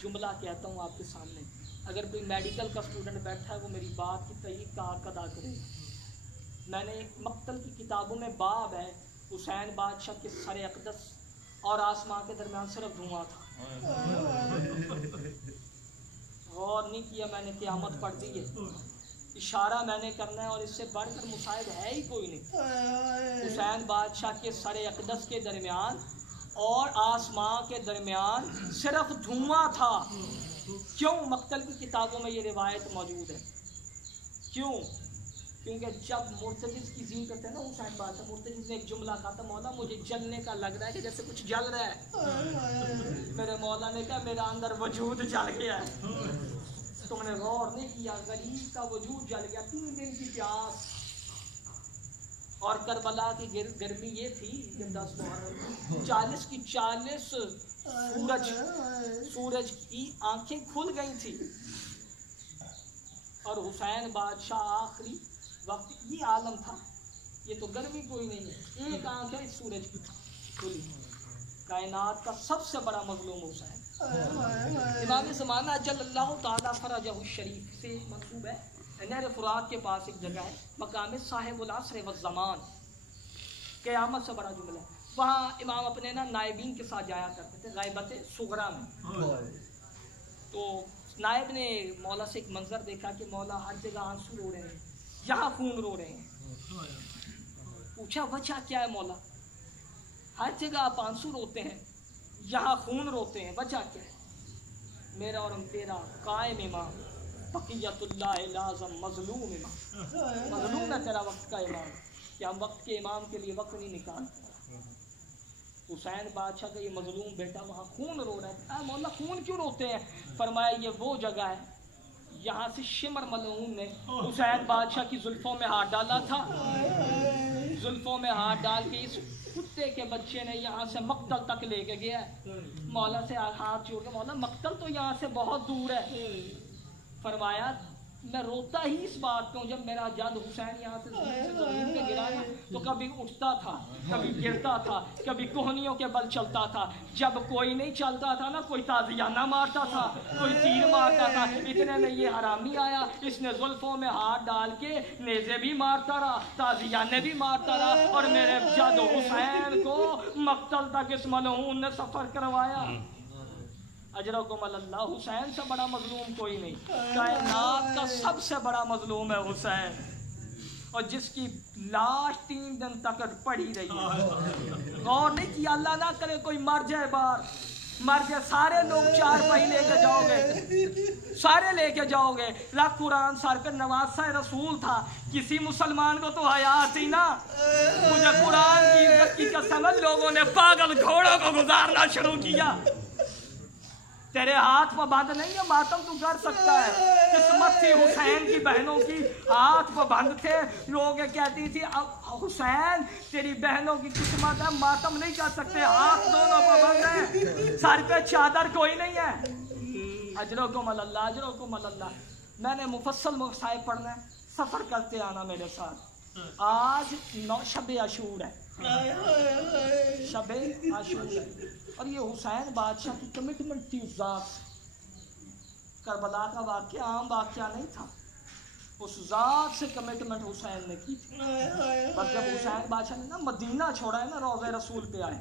जुमला कहता हूँ आपके सामने, अगर कोई मेडिकल का स्टूडेंट बैठा है वो मेरी बात की तईद का हक अदा करेगा। मैंने मक्तल की किताबों में बाब है, हुसैन बादशाह के सर अक़दस और आसमां के दरमियान सिर्फ धुआं था। गौर नहीं किया मैंने, क़यामत पढ़ दी है, इशारा मैंने करना है और इससे बढ़कर मुसाहिद है ही कोई नहीं। हुसैन बादशाह के सर अक़दस के दरमियान और आसमां के दरमियान सिर्फ धुआं था। क्यों? मक्तल की किताबों में ये रिवायत मौजूद है। क्यों? क्योंकि जब मुर्तजिज़ की ज़िन करते हैं ना हुसैन बादशाह, मुर्तजिज़ ने एक जुमला कहा था, मौला मुझे जलने का लग रहा है कि जैसे कुछ जल रहा है। मेरे मौला ने कहा मेरा अंदर वजूद जल गया है। तुमने गौर नहीं किया, गरीब का वजूद जल गया, 3 दिन की प्यास। और करबला की गर्मी ये थी कि 10 मुहर्रम 40 की 40 सूरज की आंखें खुल गई थी। और हुसैन बादशाह आखिरी वक्त ये आलम था, ये तो गर्मी कोई नहीं है, एक आंख है इस सूरज की खुली। कायनात का सबसे बड़ा मजलूम हुसैन। इमाम ज़माना जल्लल्लाहु ताला फरजहु शरीफ से मंसूब है। नहर फुरात के पास एक जगह है, मकाम साहिबुल असर व ज़मान, क़यामत से बड़ा जुमला है। वहाँ इमाम अपने ना नायबीन के साथ जाया करते थे ग़ैबत सुगरा में। तो नायब ने मौला से एक मंजर देखा कि मौला हर जगह आंसू रो रहे हैं, यहाँ खून रो रहे हैं। पूछा वजह क्या है मौला? हर जगह आप आंसू रोते हैं, यहाँ खून रोते हैं, वजह क्या है? मेरा और तेरा कायम इमाम बक़ियतुल्लाह लाज़म मज़लूम इमाम, मज़लूम है तेरा वक्त का इमाम कि हम वक्त के इमाम के लिए वक्त नहीं निकालते। हुसैन बादशाह का ये मज़लूम बेटा वहाँ खून रो रहा है। मौला खून क्यों रोते हैं? फरमाया ये वो जगह है यहाँ से शिमर मलऊन ने हुसैन बादशाह की जुल्फ़ों में हाथ डाला था। जुल्फ़ों में हाथ डाल के इस कुत्ते के बच्चे ने यहाँ से मक्तल तक लेके गया है। मौला से हाथ जोड़ के, मौला मक्तल तो यहाँ से बहुत दूर है। फरमाया मैं रोता ही इस बात पे हूँ, जब मेरा जद हुसैन यहाँ से ज़मीन पे गिरा ना तो कभी उठता था, कभी गिरता था, कभी कोहनियों के बल चलता था। जब कोई नहीं चलता था ना, कोई ताज़ियाना मारता था, कोई तीर मारता था। इतने में ये हरामी आया, इसने जुल्फ़ों में हाथ डाल के नेज़े भी मारता रहा, ताज़ियाने भी मारता रहा, और मेरे जद हुसैन को मक्तल तक इस मलऊन ने सफ़र करवाया। अजरकुम अल्लाह। हुसैन से बड़ा मजलूम कोई नहीं, कायनात का सबसे बड़ा मजलूम है हुसैन, और जिसकी लाश 3 दिन तक पड़ी रही है। गौर नहीं किया, अल्लाह ना करे कोई मर जाए, बार मर जाए, सारे लोग 4 पाई लेके जाओगे, सारे लेके जाओगे। रख कुरान सर पे नवासा रसूल था, किसी मुसलमान को तो हया थी ना। मुझे कुरान की इज्जत की कसम, लोगों ने पागल घोड़ों को गुजारना शुरू किया। तेरे हाथ पर बंद नहीं है, मातम तू कर सकता है। किस्मत थी हुसैन की बहनों की हाथ पर बंद थे। लोग कहती थी अब हुसैन तेरी बहनों की किस्मत है, मातम नहीं कर सकते, हाथ दोनों पर बंद है, सर पे चादर कोई नहीं है। अजरकुम अल्लाह, अजरकुम अल्लाह। मैंने मुफस्सल मसाइब पढ़ना है, सफ़र करते आना मेरे साथ। आज शब आशूर है, शब आशूर है, और ये हुसैन बादशाह की कमिटमेंट थी उस ज़ात से। करबला का वाक़या आम वाक़या नहीं था, उस ज़ात से कमिटमेंट हुसैन ने की थी। बस जब हुसैन बादशाह ने ना मदीना छोड़ा है ना, रोज़े रसूल पे आए,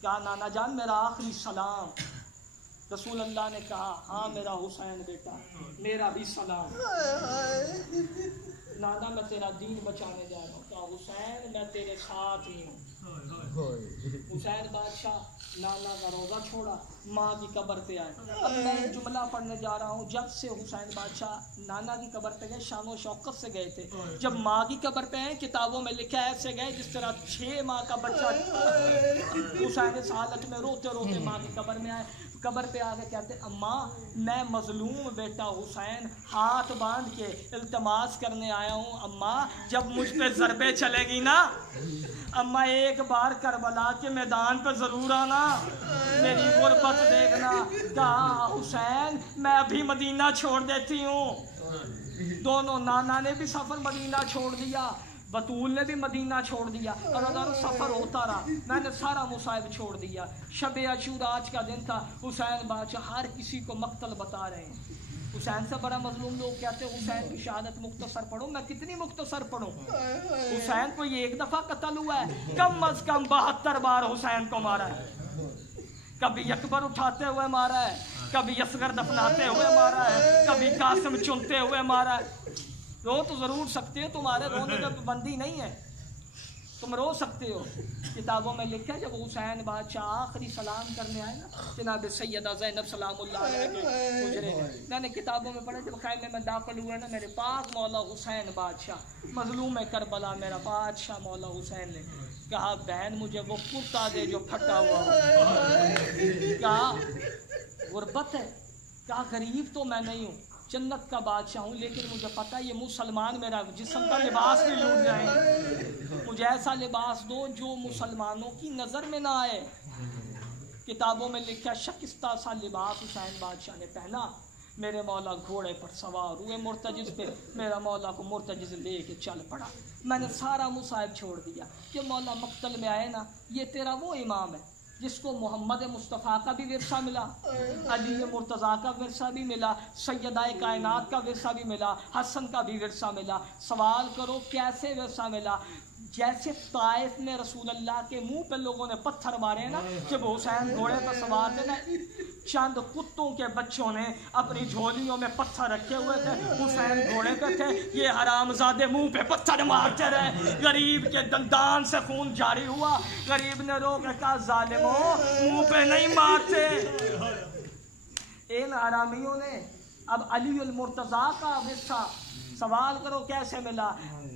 क्या नाना जान मेरा आखिरी सलाम। रसूल अल्लाह ने कहा हाँ मेरा हुसैन बेटा, मेरा भी सलाम। नाना मैं तेरा दीन बचाने जा रहा हूँ। कहा हुसैन मैं तेरे साथ ही हूँ। हुसैन बादशाह नाना का रोज़ा छोड़ा, माँ की कब्र पे आए। अब मैं जुमला पढ़ने जा रहा हूँ, जब से हुसैन बादशाह नाना की कब्र पे गए शान व शौकत से गए थे। जब माँ की कब्र पे आए, किताबों में लिखा है ऐसे गए जिस तरह 6 माह का बच्चा। हुसैन इस हालत में रोते रोते माँ की कब्र में आए। कब्र पे आके कहते अम्मा मैं मजलूम बेटा हुसैन हाथ बांध के इल्तमास करने आया हूँ। अम्मा जब मुझ पे ज़रबे चलेगी ना अम्मा, एक बार करबला के मैदान पे ज़रूर आना, मेरी गुरबत देखना। कहा हुसैन मैं अभी मदीना छोड़ देती हूँ। दोनों नाना ने भी सफ़र मदीना छोड़ दिया। बतूल ने भी मदीना छोड़ दिया और अगर सफ़र होता रहा, मैंने सारा मुसाइब छोड़ दिया। शब आशूरा आज का दिन था, हुसैन बादशाह हर किसी को मक्तल बता रहे हैं। हुसैन से बड़ा मजलूम लोग कहते हैं हुसैन की शहादत मुख्तसर पढ़ो। मैं कितनी मुख्तसर पढ़ूं? हुसैन को ये एक दफ़ा कत्ल हुआ है, कम अज कम 72 बार हुसैन को मारा है। कभी अकबर उठाते हुए मारा है, कभी असगर दफनाते हुए मारा है, कभी कासिम चुनते हुए मारा है। रो तो ज़रूर सकते हो, तुम्हारे रोने में पाबंदी नहीं है, तुम रो सकते हो। किताबों में लिखा है जब हुसैन बादशाह आखिरी सलाम करने आए ना जनाब सैयदा ज़ैनब सलामुल्लाह अलैहा के गुजरे, मैंने किताबों में पढ़ा जब खैमे में दाखिल हुए ना मेरे पाक मौला हुसैन बादशाह मजलूम करबला मेरा बादशाह मौला हुसैन ने कहा बहन मुझे वो कुर्ता दे जो फटा हुआ हो। कहा गुर्बत है, कहा गरीब तो मैं नहीं हूँ, जन्नत का बादशाह हूँ, लेकिन मुझे पता है ये मुसलमान मेरा जिस्म का लिबास भी लूट जाए। मुझे ऐसा लिबास दो जो मुसलमानों की नज़र में ना आए। किताबों में लिखा शकिस्ता सा लिबास हुसैन बादशाह ने पहना। मेरे मौला घोड़े पर सवार हुए मुर्तजिज़ पे, मेरा मौला को मुर्तजिज़ ले के चल पड़ा। मैंने सारा मुसाइब छोड़ दिया कि मौला मक्तल में आए ना, ये तेरा वो इमाम है जिसको मोहम्मद मुस्तफ़ा का भी विरसा मिला, अली मुर्तज़ा का विरसा भी मिला, सैयदाए कायनात का विरसा भी मिला, हसन का भी विरसा मिला। सवाल करो कैसे विरसा मिला? जैसे ताइफ में रसूलुल्लाह के मुंह पे लोगों ने पत्थर मारे ना जब हुसैन घोड़े पर सवार थे ना, चंद कुत्तों के बच्चों ने अपनी झोलियों में पत्थर रखे हुए थे, हुसैन घोड़े पे थे, ये हरामजादे मुंह पे पत्थर मारते रहे। गरीब के दंदान से खून जारी हुआ। गरीब ने रोक कहा जालिमों मुंह पे नहीं मारते। इन हरामियों ने अब अली अल मुर्तज़ा का विरसा सवाल करो कैसे मिला?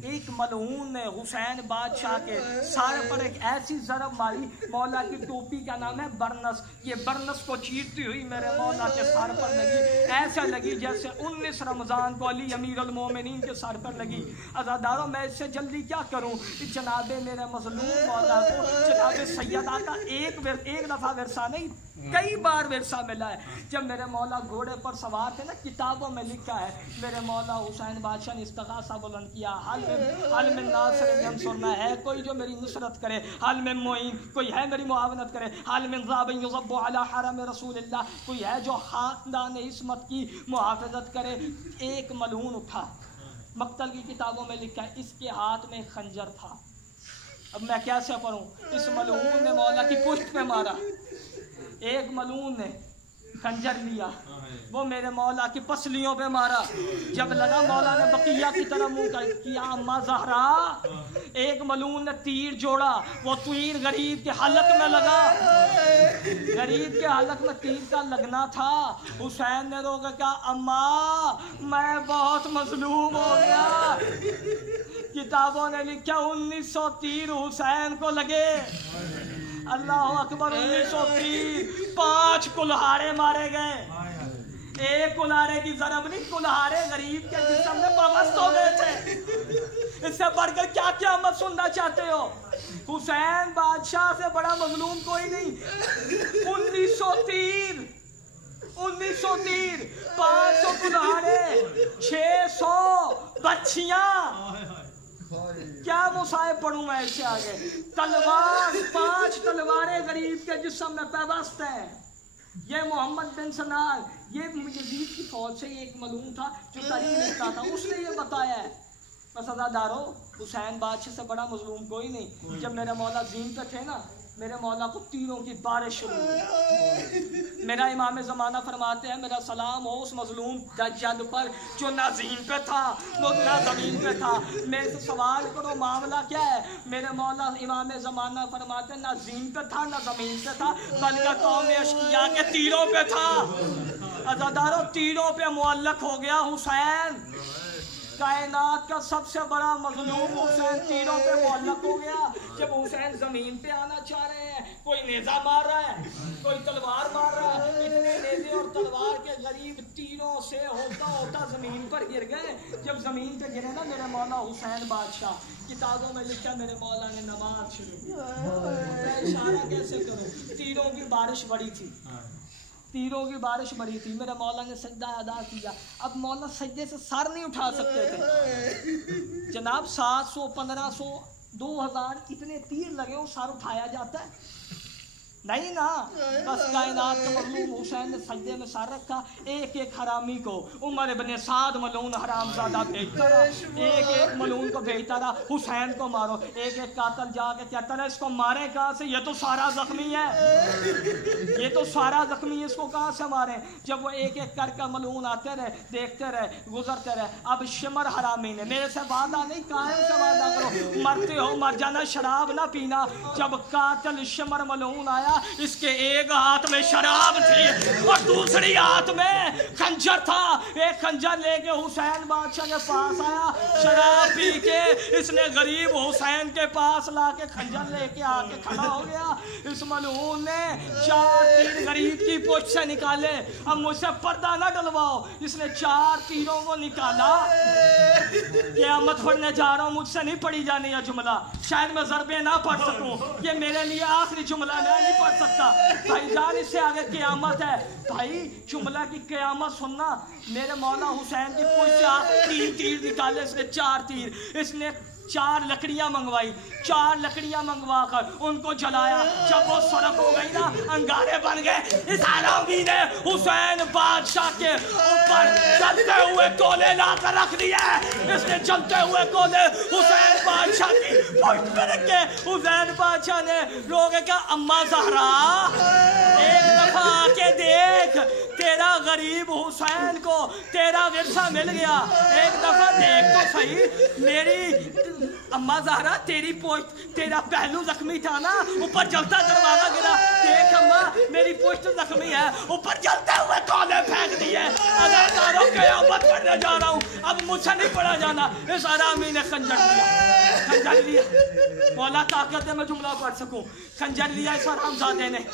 एक मलऊन ने हुसैन बादशाह के सर पर एक ऐसी ज़रब मारी, मौला की टोपी का नाम है बरनस, ये बरनस को चीरती हुई मेरे मौला के सर पर लगी। ऐसा लगी जैसे 19 रमज़ान को अली अमीर अल मोमिनीन के सर पर लगी। अज़ादारों मैं इससे जल्दी क्या करूं? जनाबे मेरे मज़लूम मौला को जनाबे सैयदा का एक दफ़ा विरसा नहीं कई बार विरसा मिला है। जब मेरे मौला घोड़े पर सवार थे ना, किताबों में लिखा है मेरे मौला हुसैन बादशाह ने इस्तिग़ासा बुलंद किया, हल में नासिर यंसुरना, है कोई जो मेरी नुसरत करे, हल में मोइन कोई है मेरी मुआवनत करे, हल में ज़ाबिन युज़ब्बु अला हरम रसूलिल्लाह, कोई है जो खानदान इस्मत की मुहाफ़िज़त करे। एक मलऊन उठा, मक्तल की किताबों में लिखा है इसके हाथ में खंजर था। अब मैं कैसे पढ़ूँ? इस मलऊन ने मौला की पुश्त पे मारा, एक मलून ने खंजर लिया, वो मेरे मौला की पसलियों पे मारा। जब लगा मौला ने बकिया की तरफ मुंह कर किया अम्मा ज़हरा, एक मलून ने तीर जोड़ा, वो तीर गरीब के हलक में लगा। गरीब के हलक में तीर का लगना था। हुसैन ने रोक कहा अम्मा मैं बहुत मजलूम हो गया। किताबों ने लिखा 1900 तीर हुसैन को लगे। अल्लाह अकबर 1903 5 कुल्हाड़े मारे गए। एक कुल्हाड़े की ज़रब नहीं, कुल्हाड़े गरीब के जिस्म में पवस्त हो गए थे। इससे बढ़कर क्या क्या मत सुनना चाहते हो? हुसैन बादशाह से बड़ा मजलूम कोई नहीं। 1900 तीर 500 कुल्हाड़े 600 बच्चियां, क्या मुसाहिब पढ़ूं मैं इससे आगे? तलवार 5 तलवारें गरीब के जिस्म में पैबस्त है। ये मोहम्मद बिन सनान, ये यजीद की फौज से एक मलूम था जो तरीन लिखता था, उसने ये बताया है। बस अज़ादारों हुसैन बादशाह से बड़ा मजलूम कोई नहीं। जब मेरे मौला जीन पे थे ना, मेरे मौला को तीरों की बारिश शुरू हुई। मेरा इमाम ज़माना फरमाते हैं मेरा सलाम हो उस मजलूम दज्जाल पर जो ना ज़मीन पे था ना ज़मीन पे था। मेरे से सवाल करो मामला क्या है? मेरे मौला इमाम ज़माना फरमाते हैं ना ज़मीन पे था ना ज़मीन पे था, बल्कि कौम अशकिया के तीरों पे था। अज़ादारों तीरों पे मुअल्लक हो गया हुसैन। कायनात का सबसे बड़ा मजलूम हुसैन तीरों पे मुअल्लक हो गया। जब हुसैन जमीन पे आना चाह रहे हैं, कोई नेज़ा मार रहा है, कोई तलवार मार रहा है। इतने नेज़े और तलवार के गरीब तीरों से होता होता जमीन पर गिर गए। जब जमीन पे गिरे ना मेरे मौला हुसैन बादशाह, किताबों में लिखा मेरे मौला ने नमाज शुरू की। मैं इशारा कैसे करूं? तीरों की बारिश बड़ी थी। तीरों की बारिश बड़ी थी, मेरे मौला ने सजदा अदा किया। अब मौला सजदे से सर नहीं उठा सकते थे जनाब, 700 1500 2000 इतने तीर लगे, वो सर उठाया जाता है? नहीं ना। बस कायनात के मखलूक हुसैन ने सजदे में सर रखा। एक एक हरामी को उमर इब्ने साद मलून हरामजादा भेजता रहा, एक एक मलून को भेजता रहा, हुसैन को मारो। एक एक कातल जाके कहता रहा इसको मारे कहाँ से, ये तो सारा जख्मी है, ये तो सारा जख्मी है, इसको कहाँ से मारे। जब वो एक एक करके मलून आते रहे, देखते रहे, गुजरते रहे। अब शिमर हरामी ने मेरे से वादा नहीं, कायम से वादा करो, मरते हो मर जाना, शराब ना पीना। जब कातल शिमर मलून आया, इसके एक हाथ में शराब थी और दूसरी हाथ में खंजर था। एक खंजर लेके हुसैन बादशाह के पास आया, शराब पी के इसने गरीब हुसैन के पास लाके खंजर लेके आके खड़ा हो गया। इस मलून ने 4 तीर गरीब की पोछ से निकाले। अब मुझसे पर्दा ना डलवाओ, इसने 4 तीरों को निकाला। क़यामत पढ़ने जा रहा हूँ, मुझसे नहीं पढ़ी जानी है जुमला, शायद मैं ज़रबे ना पढ़ सकूं, ये मेरे लिए आखिरी जुमला, मैं नहीं पढ़ सकता भाईजान, इससे आगे क़यामत है। भाई जुमला की क़यामत सुनना। मेरे मौला हुसैन की पूछ से 3 तीर निकाले इसने, 4 तीर। इसने 4 लकड़ियां मंगवाई, 4 लकड़ियां मंगवा कर उनको जलाया। जब वो सड़क हो गई ना, अंगारे बन गए। इस आलमी ने हुसैन बादशाह के ऊपर जलते हुए कोले लाकर रख दिए। इसने जलते हुए कोले हुसैन बादशाह की पीठ पे रखे। हुसैन बादशाह ने रोके क्या, अम्मा ज़हरा एक दफा आके देख, तेरा गरीब हुसैन को तेरा विरसा मिल गया, एक दफा देख तो सही। मेरी अम्मा ज़हरा, तेरी पोस्ट, तेरा पहलू जख्मी था ना, ऊपर जलता दरवाजा गिरा, देख अम्मा मेरी पोस्ट जख्मी है, ऊपर जलते हुए कोले फेंक दिए। अदाकारों क़यामत पढ़ने जा रहा हूँ, अब मुझसे नहीं पढ़ा जाना। इस आरामी ने खंजर लिया, खंजर लिया, मौला ताकत है मैं जुमला पढ़ सकूं। खंजर लिया इस हरामजादे ने,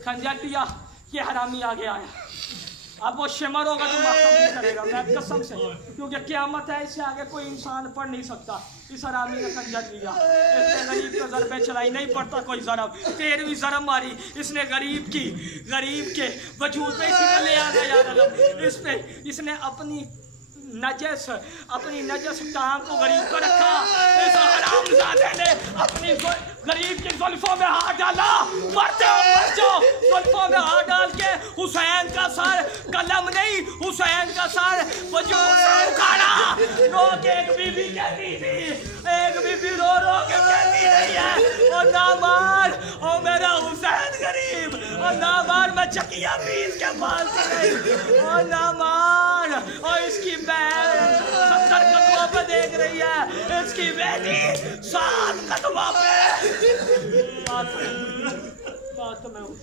खंजर लिया, ये हरामी आगे आया। अब वो शिमर होगा तो माफ नहीं करेगा, मैं कसम से, क्योंकि क़यामत है, इससे आगे कोई इंसान पढ़ नहीं सकता। इस हरामी ने खंजर लिया, इसने गरीब को ज़रबे चलाई, नहीं पड़ता कोई ज़रब, 13वीं ज़रब मारी इसने गरीब के वजूद पे। इसी ले आना यार अलम, इस पे इसने अपनी नजस टांग को गरीब को रखा। इस हरामजादे ने अपनी गरीब की जुल्फों में हाथ डाला, मरते हो मर जाओ। जुल्फों में हाथ डाल के हुसैन का सर, कलम नहीं हुसैन का सर वजूद से उखाड़ा। रो के एक बीबी कहती थी, एक बीबी रो रो के कहती रही है, और ना मार ओ मेरा हुसैन गरीब, और ना मार मैं चकिया पीस के पाल से गई, और ना मार। और इसकी बहन 70 कदमों पे देख रही है, इसकी बेटी 7 कदमों पे। बात मैं हूँ।